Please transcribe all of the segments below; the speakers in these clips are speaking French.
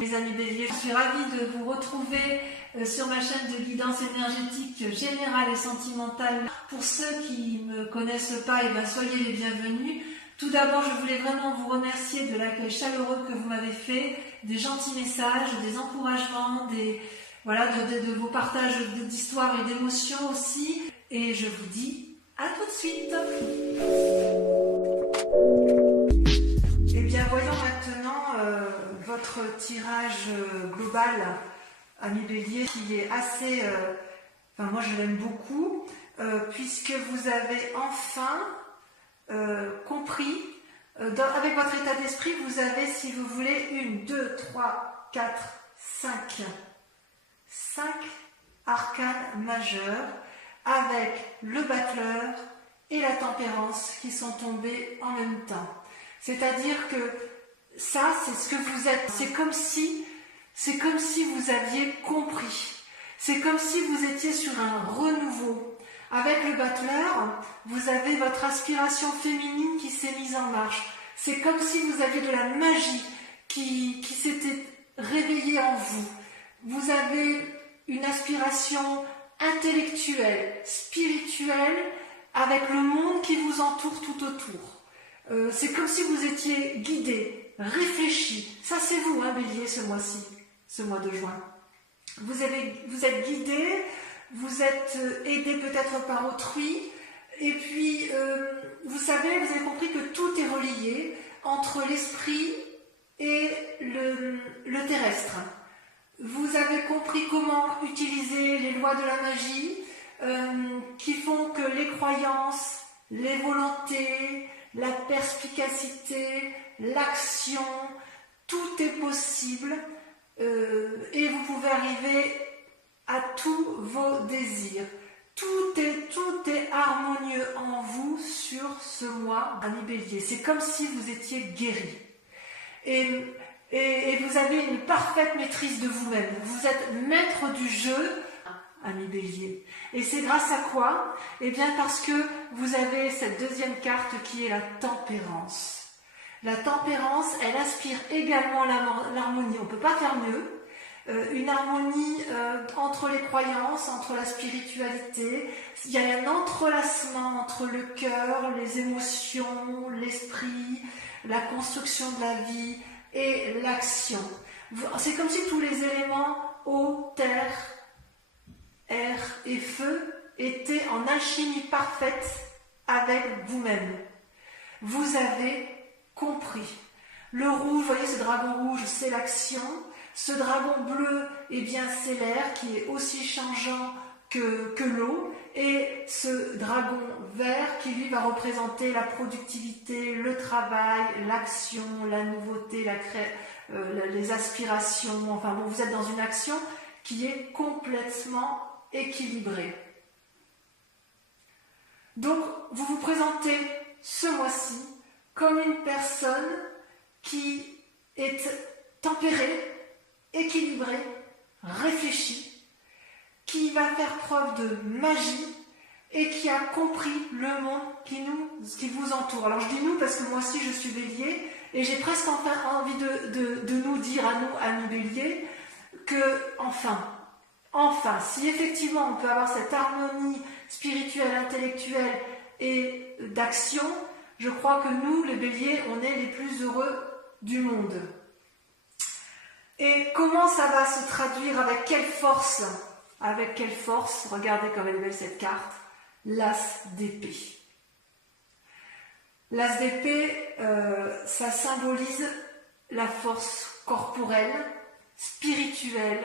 les amis béliers, je suis ravie de vous retrouver sur ma chaîne de guidance énergétique générale et sentimentale. Pour ceux qui ne me connaissent pas, soyez les bienvenus. Tout d'abord, je voulais vraiment vous remercier de l'accueil chaleureux que vous m'avez fait, des gentils messages, des encouragements, de vos partages d'histoires et d'émotions aussi. Et je vous dis à tout de suite. Eh bien, voyons maintenant votre tirage global, ami bélier, qui est assez... moi, je l'aime beaucoup, puisque vous avez enfin compris, avec votre état d'esprit, vous avez, si vous voulez, 1, 2, 3, 4, 5 arcanes majeurs, avec le battleur et la tempérance qui sont tombés en même temps. C'est-à-dire que ça, c'est ce que vous êtes. C'est comme si vous aviez compris. C'est comme si vous étiez sur un renouveau. Avec le battleur, vous avez votre aspiration féminine qui s'est mise en marche. C'est comme si vous aviez de la magie qui s'était réveillée en vous. Vous avez une aspiration intellectuelle, spirituelle, avec le monde qui vous entoure tout autour. C'est comme si vous étiez guidé, réfléchi. Ça, c'est vous, bélier, ce mois-ci, ce mois de juin. Vous êtes guidé, vous êtes aidé peut-être par autrui, et puis, vous avez compris que tout est relié entre l'esprit et le terrestre. Vous avez compris comment utiliser les lois de la magie qui font que les croyances, les volontés, la perspicacité, l'action, tout est possible et vous pouvez arriver à tous vos désirs. Tout est harmonieux en vous sur ce mois, ami bélier. C'est comme si vous étiez guéri. Et vous avez une parfaite maîtrise de vous-même. Vous êtes maître du jeu, ami bélier. Et c'est grâce à quoi? Eh bien parce que vous avez cette deuxième carte qui est la tempérance. La tempérance, elle aspire également l'harmonie. On ne peut pas faire mieux. Une harmonie entre les croyances, entre la spiritualité. Il y a un entrelacement entre le cœur, les émotions, l'esprit, la construction de la vie et l'action. C'est comme si tous les éléments eau, terre, air et feu étaient en alchimie parfaite avec vous-même. Vous avez compris. Le rouge, vous voyez ce dragon rouge, c'est l'action. Ce dragon bleu, c'est l'air qui est aussi changeant que l'eau. Et ce dragon vert qui lui va représenter la productivité, le travail, l'action, la nouveauté, les aspirations. Vous êtes dans une action qui est complètement équilibrée. Donc, vous vous présentez ce mois-ci comme une personne qui est tempérée, équilibrée, réfléchie, qui va faire preuve de magie et qui a compris le monde qui vous entoure. Alors je dis nous parce que moi aussi je suis bélier et j'ai presque envie de nous dire à nous, amis béliers, que enfin, si effectivement on peut avoir cette harmonie spirituelle, intellectuelle et d'action, je crois que nous, les béliers, on est les plus heureux du monde. Et comment ça va se traduire? Avec quelle force? Avec quelle force? Regardez comme elle est belle cette carte. L'as d'épée. L'as d'épée, ça symbolise la force corporelle, spirituelle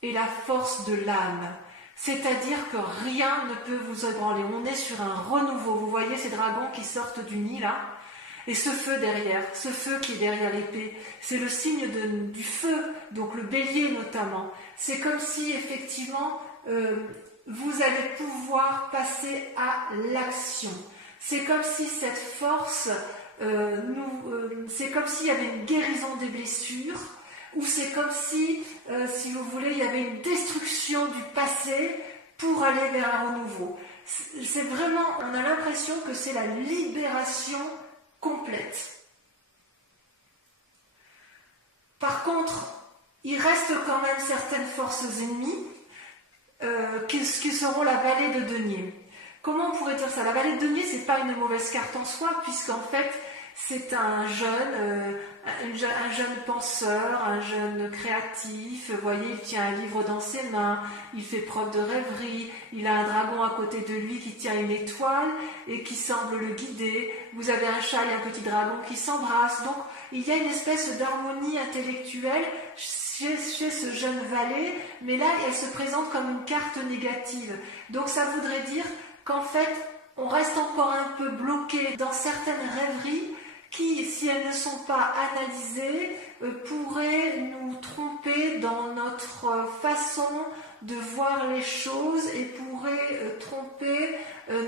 et la force de l'âme. C'est-à-dire que rien ne peut vous ébranler. On est sur un renouveau. Vous voyez ces dragons qui sortent du nid là? Et ce feu derrière, ce feu qui est derrière l'épée, c'est le signe du feu, donc le bélier notamment. C'est comme si effectivement vous allez pouvoir passer à l'action. C'est comme si cette force, c'est comme s'il y avait une guérison des blessures, ou c'est comme si vous voulez, il y avait une destruction du passé pour aller vers un renouveau. C'est vraiment, on a l'impression que c'est la libération complète. Par contre, il reste quand même certaines forces ennemies qui seront la vallée de denier. Comment on pourrait dire ça? La vallée de denier, c'est pas une mauvaise carte en soi, puisqu'en fait, c'est un jeune penseur, un jeune créatif. Vous voyez, il tient un livre dans ses mains, il fait preuve de rêverie, il a un dragon à côté de lui qui tient une étoile et qui semble le guider. Vous avez un chat et un petit dragon qui s'embrassent. Donc, il y a une espèce d'harmonie intellectuelle chez ce jeune valet, mais là, elle se présente comme une carte négative. Donc, ça voudrait dire qu'en fait, on reste encore un peu bloqué dans certaines rêveries qui, si elles ne sont pas analysées, pourraient nous tromper dans notre façon de voir les choses et pourraient tromper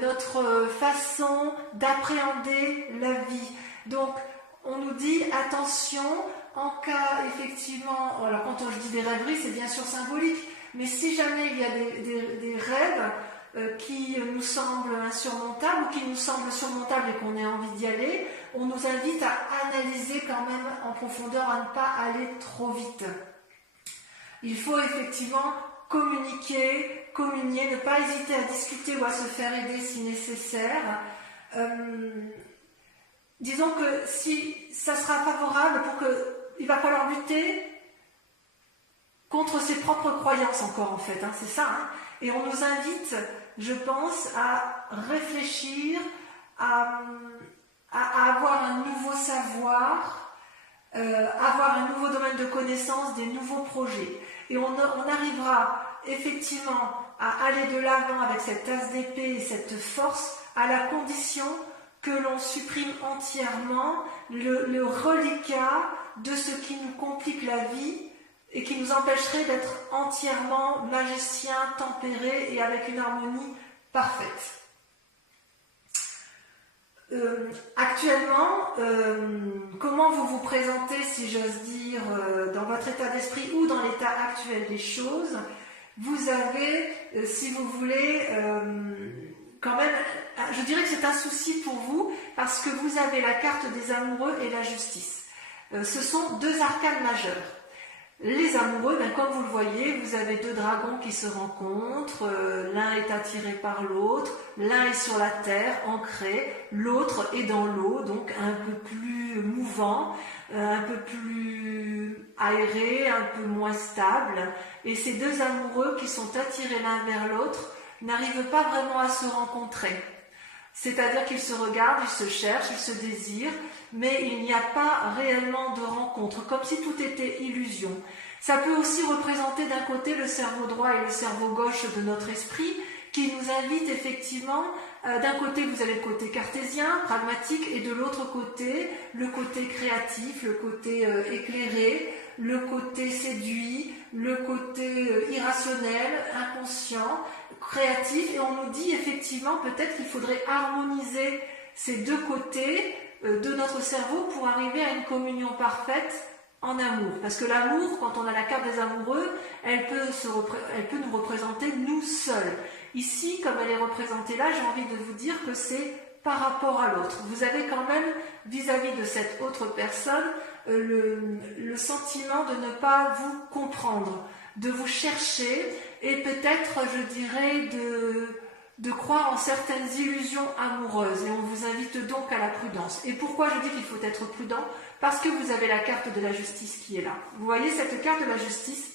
notre façon d'appréhender la vie. Donc, on nous dit attention, en cas effectivement, alors quand je dis des rêveries, c'est bien sûr symbolique, mais si jamais il y a des rêves qui nous semblent insurmontables ou qui nous semblent surmontables et qu'on ait envie d'y aller, on nous invite à analyser quand même en profondeur, à ne pas aller trop vite. Il faut effectivement communiquer, communier, ne pas hésiter à discuter ou à se faire aider si nécessaire. Disons que si ça sera favorable il va falloir lutter contre ses propres croyances encore en fait, c'est ça. Et on nous invite, je pense, à réfléchir, à avoir un nouveau savoir, avoir un nouveau domaine de connaissances, des nouveaux projets. Et on arrivera effectivement à aller de l'avant avec cette tasse d'épée et cette force à la condition que l'on supprime entièrement le reliquat de ce qui nous complique la vie et qui nous empêcherait d'être entièrement magicien, tempéré et avec une harmonie parfaite. Actuellement, comment vous vous présentez, si j'ose dire, dans votre état d'esprit ou dans l'état actuel des choses? Vous avez, si vous voulez, quand même, je dirais que c'est un souci pour vous parce que vous avez la carte des amoureux et la justice. Ce sont deux arcanes majeures. Les amoureux, comme vous le voyez, vous avez deux dragons qui se rencontrent, l'un est attiré par l'autre, l'un est sur la terre, ancré, l'autre est dans l'eau, donc un peu plus mouvant, un peu plus aéré, un peu moins stable. Et ces deux amoureux qui sont attirés l'un vers l'autre n'arrivent pas vraiment à se rencontrer. C'est-à-dire qu'ils se regardent, ils se cherchent, ils se désirent, mais il n'y a pas réellement de rencontre, comme si tout était illusion. Ça peut aussi représenter d'un côté le cerveau droit et le cerveau gauche de notre esprit, qui nous invite effectivement, d'un côté vous avez le côté cartésien, pragmatique, et de l'autre côté, le côté créatif, le côté éclairé, le côté séduit, le côté irrationnel, inconscient, créatif, et on nous dit effectivement peut-être qu'il faudrait harmoniser ces deux côtés de notre cerveau pour arriver à une communion parfaite en amour. Parce que l'amour, quand on a la carte des amoureux, elle peut nous représenter nous seuls. Ici, comme elle est représentée là, j'ai envie de vous dire que c'est par rapport à l'autre. Vous avez quand même, vis-à-vis de cette autre personne, le sentiment de ne pas vous comprendre, de vous chercher et peut-être, je dirais, de croire en certaines illusions amoureuses. Et on vous invite donc à la prudence. Et pourquoi je dis qu'il faut être prudent? Parce que vous avez la carte de la justice qui est là. Vous voyez cette carte de la justice?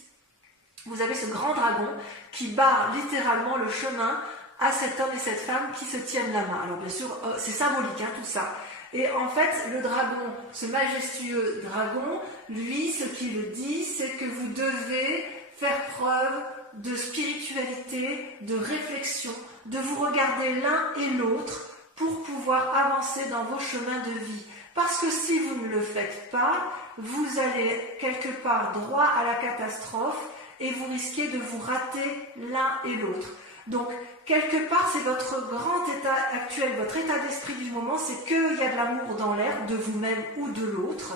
Vous avez ce grand dragon qui barre littéralement le chemin à cet homme et cette femme qui se tiennent la main. Alors bien sûr, c'est symbolique tout ça. Et en fait, le dragon, ce majestueux dragon, lui, ce qu'il dit, c'est que vous devez faire preuve de spiritualité, de réflexion, de vous regarder l'un et l'autre pour pouvoir avancer dans vos chemins de vie. Parce que si vous ne le faites pas, vous allez quelque part droit à la catastrophe et vous risquez de vous rater l'un et l'autre. Donc, quelque part, c'est votre grand état actuel, votre état d'esprit du moment, c'est qu'il y a de l'amour dans l'air, de vous-même ou de l'autre,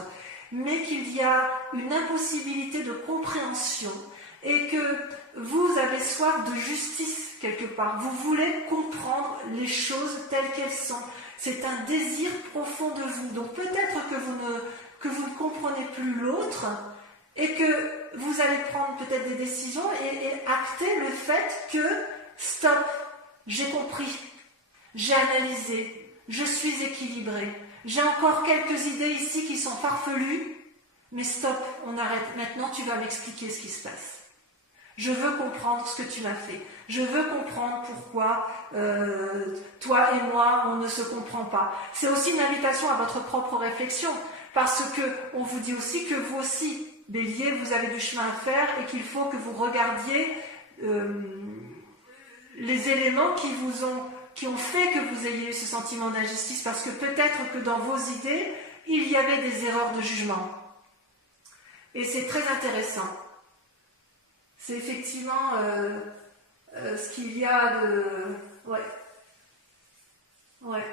mais qu'il y a une impossibilité de compréhension et que vous avez soif de justice quelque part. Vous voulez comprendre les choses telles qu'elles sont. C'est un désir profond de vous. Donc peut-être que vous ne comprenez plus l'autre, et que vous allez prendre peut-être des décisions et acter le fait que stop, j'ai compris, j'ai analysé, je suis équilibré, j'ai encore quelques idées ici qui sont farfelues, mais stop, on arrête, maintenant tu vas m'expliquer ce qui se passe. Je veux comprendre ce que tu m'as fait. Je veux comprendre pourquoi toi et moi, on ne se comprend pas. C'est aussi une invitation à votre propre réflexion, parce que on vous dit aussi que vous aussi, Bélier, vous avez du chemin à faire et qu'il faut que vous regardiez les éléments qui ont fait que vous ayez eu ce sentiment d'injustice, parce que peut-être que dans vos idées, il y avait des erreurs de jugement. Et c'est très intéressant. C'est effectivement ce qu'il y a de... Ouais. Ouais.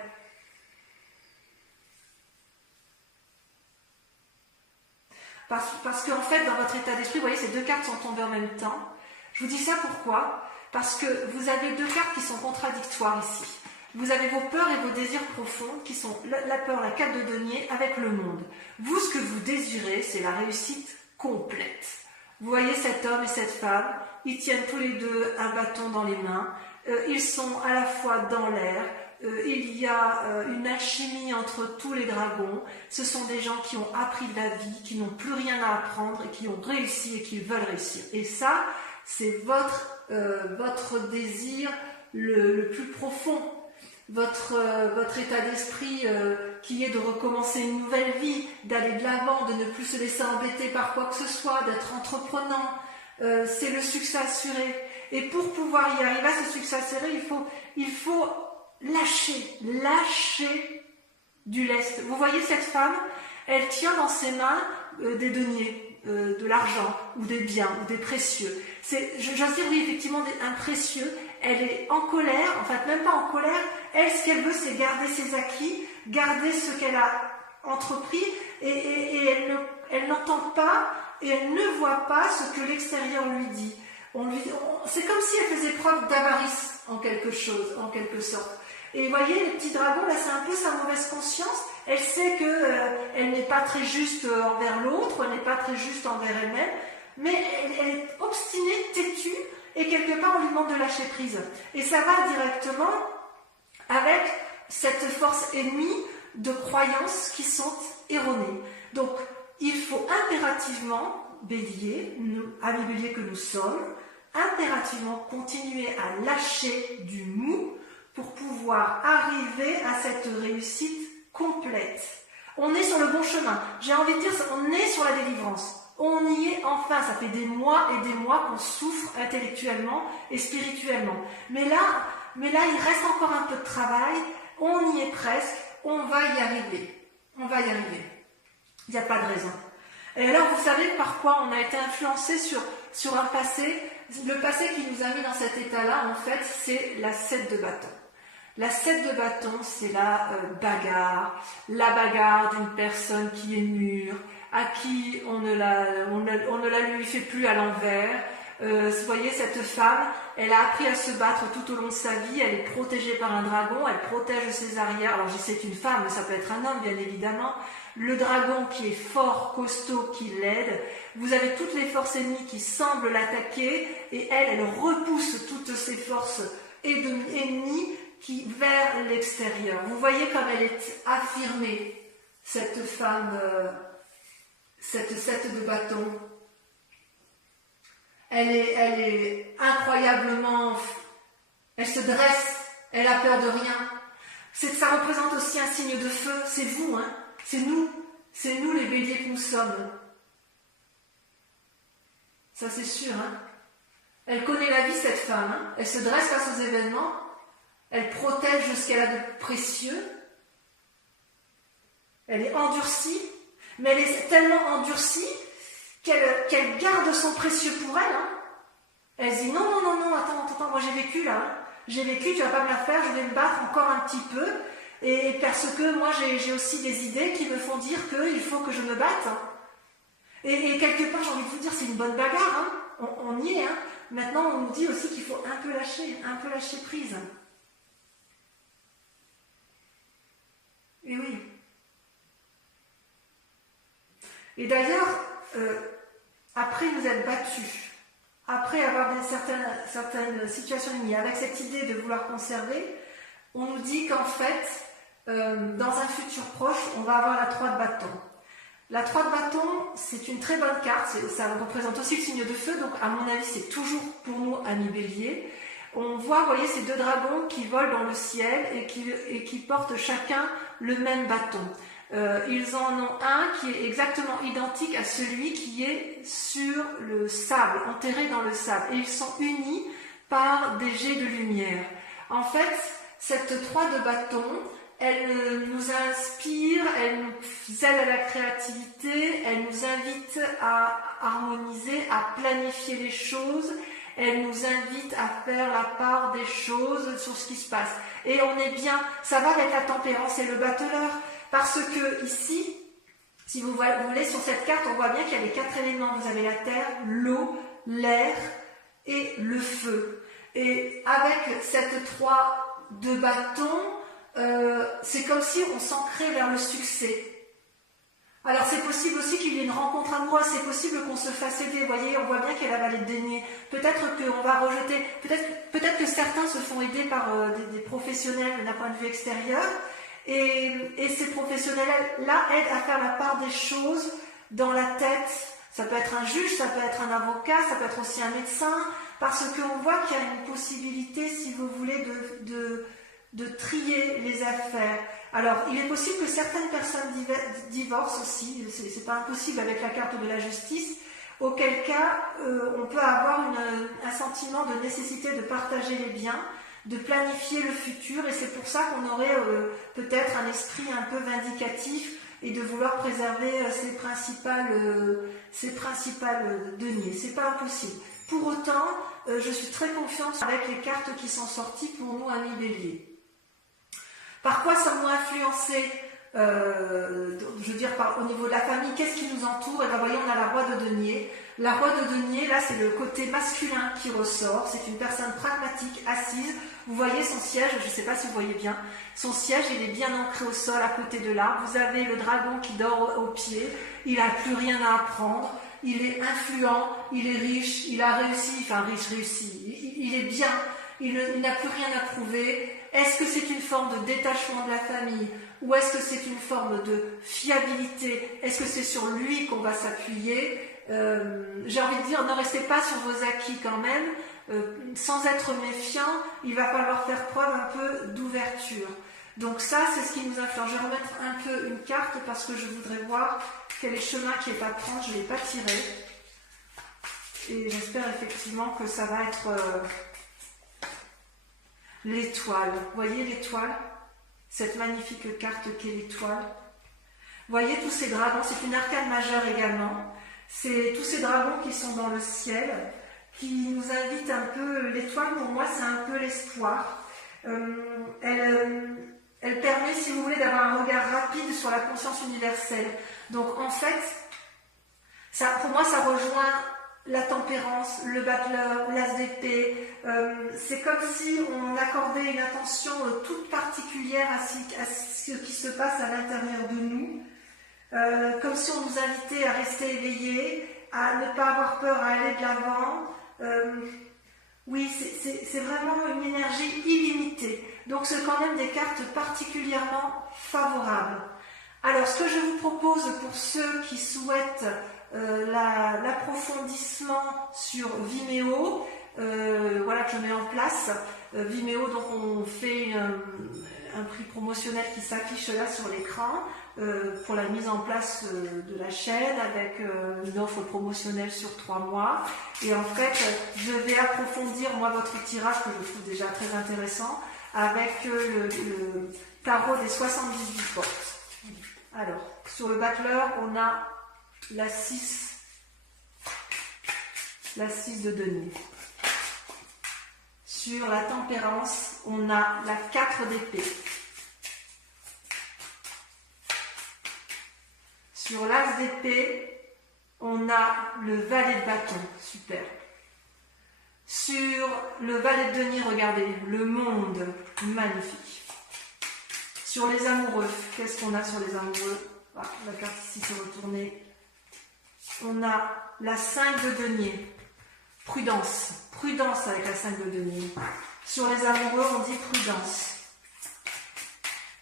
Parce qu'en fait, dans votre état d'esprit, vous voyez, ces deux cartes sont tombées en même temps. Je vous dis ça pourquoi? Parce que vous avez deux cartes qui sont contradictoires ici. Vous avez vos peurs et vos désirs profonds, qui sont la peur, la carte de denier, avec le monde. Vous, ce que vous désirez, c'est la réussite complète. Vous voyez cet homme et cette femme, ils tiennent tous les deux un bâton dans les mains, ils sont à la fois dans l'air, il y a une alchimie entre tous les dragons, ce sont des gens qui ont appris de la vie, qui n'ont plus rien à apprendre et qui ont réussi et qui veulent réussir. Et ça, c'est votre désir le plus profond, votre état d'esprit qui est de recommencer une nouvelle vie, d'aller de l'avant, de ne plus se laisser embêter par quoi que ce soit, d'être entreprenant. C'est le succès assuré. Et pour pouvoir y arriver à ce succès assuré, il faut lâcher du lest. Vous voyez cette femme, elle tient dans ses mains des deniers, de l'argent, ou des biens, ou des précieux. J'ose dire, oui, effectivement, un précieux. Elle est en colère, en fait, même pas en colère. Elle, ce qu'elle veut, c'est garder ses acquis, garder ce qu'elle a entrepris, et elle n'entend pas, et elle ne voit pas ce que l'extérieur lui dit. C'est comme si elle faisait preuve d'avarice en quelque sorte. Et vous voyez, les petits dragons, là, c'est un peu sa mauvaise conscience. Elle sait qu'elle n'est pas très juste envers l'autre, elle n'est pas très juste envers elle-même, mais elle est obstinée, têtue, et quelque part, on lui demande de lâcher prise. Et ça va directement avec cette force ennemie de croyances qui sont erronées. Donc, il faut impérativement, Bélier, amis Bélier que nous sommes, impérativement continuer à lâcher du mou pour pouvoir arriver à cette réussite complète. On est sur le bon chemin. J'ai envie de dire, on est sur la délivrance. On y est enfin. Ça fait des mois et des mois qu'on souffre intellectuellement et spirituellement. Mais là, il reste encore un peu de travail. On y est presque. On va y arriver. On va y arriver. Il n'y a pas de raison. Et alors, vous savez par quoi on a été influencé sur un passé. Le passé qui nous a mis dans cet état-là, en fait, c'est la 7 de bâton. La 7 de bâton, c'est la bagarre d'une personne qui est mûre, à qui on ne la lui fait plus à l'envers. Vous voyez, cette femme, elle a appris à se battre tout au long de sa vie, elle est protégée par un dragon, elle protège ses arrières. Alors je sais c'est une femme, mais ça peut être un homme, bien évidemment. Le dragon qui est fort, costaud, qui l'aide. Vous avez toutes les forces ennemies qui semblent l'attaquer, et elle repousse toutes ces forces ennemies vers l'extérieur. Vous voyez comme elle est affirmée, cette femme, cette 7 de bâton. Elle est incroyablement... Elle se dresse, elle a peur de rien. Ça représente aussi un signe de feu, c'est vous, hein. C'est nous les béliers que nous sommes. Ça c'est sûr, hein. Elle connaît la vie, cette femme, hein. Elle se dresse face aux événements. Elle protège ce qu'elle a de précieux. Elle est endurcie, mais elle est tellement endurcie qu'elle garde son précieux pour elle. Hein. Elle se dit non, attends, moi j'ai vécu là. Hein. J'ai vécu, tu vas pas me la faire, je vais me battre encore un petit peu. Et parce que moi j'ai aussi des idées qui me font dire qu'il faut que je me batte. Hein. Et quelque part, j'ai envie de vous dire, c'est une bonne bagarre. Hein. On y est. Hein. Maintenant, on nous dit aussi qu'il faut un peu lâcher prise. Et oui. Et d'ailleurs, après vous êtes battu, après avoir certaines situations limites, avec cette idée de vouloir conserver, on nous dit qu'en fait, dans un futur proche, on va avoir la 3 de bâton. La 3 de bâton, c'est une très bonne carte, ça représente aussi le signe de feu, donc à mon avis, c'est toujours pour nous ami Bélier. On voit, vous voyez, ces deux dragons qui volent dans le ciel et qui portent chacun le même bâton. Ils en ont un qui est exactement identique à celui qui est sur le sable, enterré dans le sable. Et ils sont unis par des jets de lumière. En fait, cette 3 de bâton, elle nous inspire, elle nous aide à la créativité, elle nous invite à harmoniser, à planifier les choses, elle nous invite à faire la part des choses sur ce qui se passe. Et on est bien, ça va avec la tempérance et le battleur, parce que ici, si vous voulez, sur cette carte, on voit bien qu'il y a les 4 éléments. Vous avez la terre, l'eau, l'air et le feu. Et avec cette 3 de bâton, c'est comme si on s'ancrait vers le succès. Alors c'est possible aussi qu'il y ait une rencontre amoureuse, c'est possible qu'on se fasse aider, vous voyez, on voit bien qu'il y a la vallée de denier. Peut-être qu'on va rejeter, peut-être que certains se font aider par des professionnels d'un point de vue extérieur, et ces professionnels-là aident à faire la part des choses dans la tête. Ça peut être un juge, ça peut être un avocat, ça peut être aussi un médecin, parce qu'on voit qu'il y a une possibilité, si vous voulez, de trier les affaires. Alors, il est possible que certaines personnes divorcent aussi, c'est pas impossible avec la carte de la justice, auquel cas on peut avoir un sentiment de nécessité de partager les biens, de planifier le futur, et c'est pour ça qu'on aurait peut-être un esprit un peu vindicatif et de vouloir préserver ses principales deniers. C'est pas impossible. Pour autant, je suis très confiante avec les cartes qui sont sorties pour nous, amis Bélier. Par quoi sommes-nous influencés je veux dire, au niveau de la famille, qu'est-ce qui nous entoure? Et bien, voyez, on a la roi de denier. La roi de denier, là, c'est le côté masculin qui ressort. C'est une personne pragmatique, assise. Vous voyez son siège, je ne sais pas si vous voyez bien. Son siège, il est bien ancré au sol, à côté de l'arbre. Vous avez le dragon qui dort au pied. Il n'a plus rien à apprendre. Il est influent, il est riche, il a réussi, enfin réussi. Il est bien, il n'a plus rien à prouver. Est-ce que c'est une forme de détachement de la famille? Ou est-ce que c'est une forme de fiabilité? Est-ce que c'est sur lui qu'on va s'appuyer? J'ai envie de dire, ne restez pas sur vos acquis quand même. Sans être méfiant, il va falloir faire preuve un peu d'ouverture. Donc ça, c'est ce qui nous influence. Je vais remettre un peu une carte parce que je voudrais voir quel est le chemin qui est à prendre. Je ne l'ai pas tiré. Et j'espère effectivement que ça va être l'étoile. Vous voyez l'étoile? Cette magnifique carte qu'est l'étoile. Vous voyez tous ces dragons, c'est une arcane majeure également. C'est tous ces dragons qui sont dans le ciel, qui nous invitent un peu. L'étoile, pour moi, c'est un peu l'espoir. Elle permet, si vous voulez, d'avoir un regard rapide sur la conscience universelle. Donc, en fait, pour moi, ça rejoint la tempérance, le battleur, l'as d'épée. C'est comme si on accordait une attention toute particulière à ce qui se passe à l'intérieur de nous. Comme si on nous invitait à rester éveillés, à ne pas avoir peur, à aller de l'avant. Oui, c'est vraiment une énergie illimitée. Donc c'est quand même des cartes particulièrement favorables. Alors ce que je vous propose pour ceux qui souhaitent l'approfondissement sur Vimeo, voilà que je mets en place. Vimeo, donc on fait un prix promotionnel qui s'affiche là sur l'écran pour la mise en place de la chaîne avec une offre promotionnelle sur 3 mois. Et en fait, je vais approfondir moi votre tirage que je trouve déjà très intéressant avec le tarot des 78 portes. Alors, sur le battleur, on a la 6 de denier. Sur la tempérance, on a la 4 d'épée. Sur l'as d'épée, on a le valet de bâton. Super. Sur le valet de denier, regardez, le monde. Magnifique. Sur les amoureux, qu'est-ce qu'on a sur les amoureux? La carte ici s'est retournée. on a la 5 de denier. Prudence. Prudence avec la 5 de denier. Sur les amoureux, on dit prudence.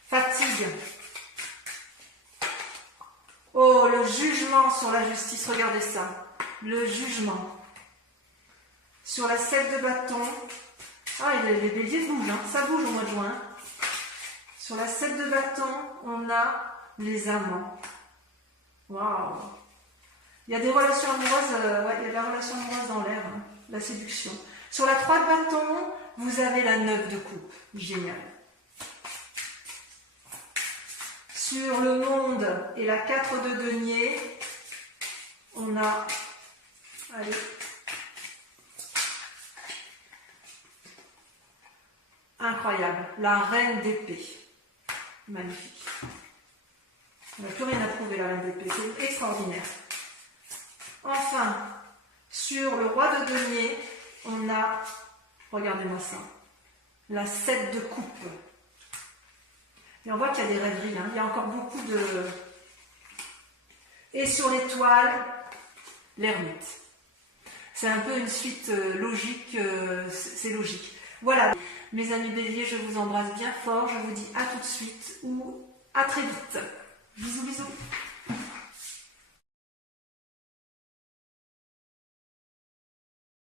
Fatigue. Oh, le jugement sur la justice, regardez ça. Le jugement. Sur la 7 de bâton, ah, les béliers bougent, hein. Ça bouge au mois de juin. Sur la 7 de bâton, on a les amants. Waouh! Il y a des relations amoureuses, ouais, il y a de la relation amoureuse dans l'air, hein, la séduction. Sur la 3 de bâton, vous avez la 9 de coupe. Génial. Sur le monde et la 4 de denier, on a, allez, incroyable, la reine d'épée. Magnifique. On n'a plus rien à prouver, la reine d'épée, c'est extraordinaire. Enfin, sur le roi de denier, on a, regardez-moi ça, la 7 de coupe. Et on voit qu'il y a des rêveries, hein. Il y a encore beaucoup de... Et sur l'étoile, l'ermite. C'est un peu une suite logique, c'est logique. Voilà, mes amis béliers, je vous embrasse bien fort, je vous dis à tout de suite ou à très vite. Bisous, bisous.